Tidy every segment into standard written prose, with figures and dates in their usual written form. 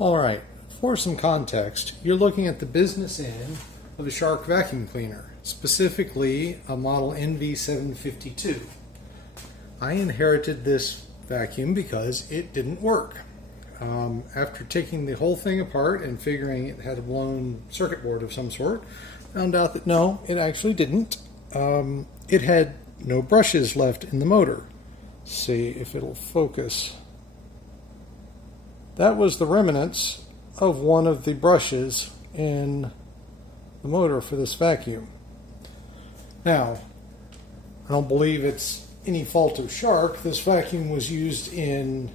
All right, for some context, you're looking at the business end of a Shark vacuum cleaner, specifically a model NV752. I inherited this vacuum because it didn't work. After taking the whole thing apart and figuring it had a blown circuit board of some sort, found out that no, it actually didn't. It had no brushes left in the motor. See if it'll focus. That was the remnants of one of the brushes in the motor for this vacuum. Now, I don't believe it's any fault of Shark. This vacuum was used in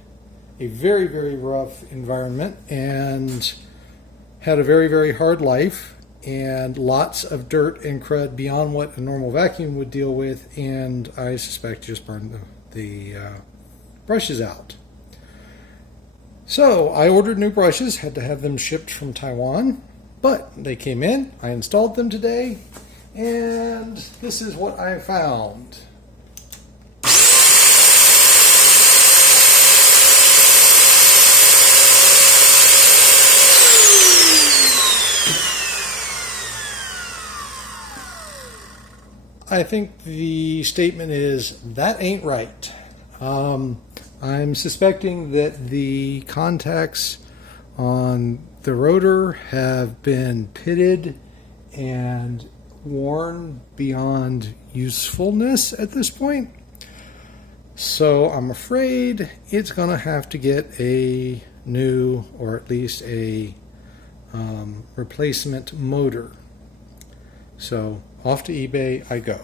a very, very rough environment and had a very, very hard life and lots of dirt and crud beyond what a normal vacuum would deal with, and I suspect just burned the brushes out. So I ordered new brushes, had to have them shipped from Taiwan, but they came in, I installed them today, and this is what I found. I think the statement is, that ain't right. I'm suspecting that the contacts on the rotor have been pitted and worn beyond usefulness at this point. So I'm afraid it's going to have to get a new, or at least a replacement motor. So off to eBay I go.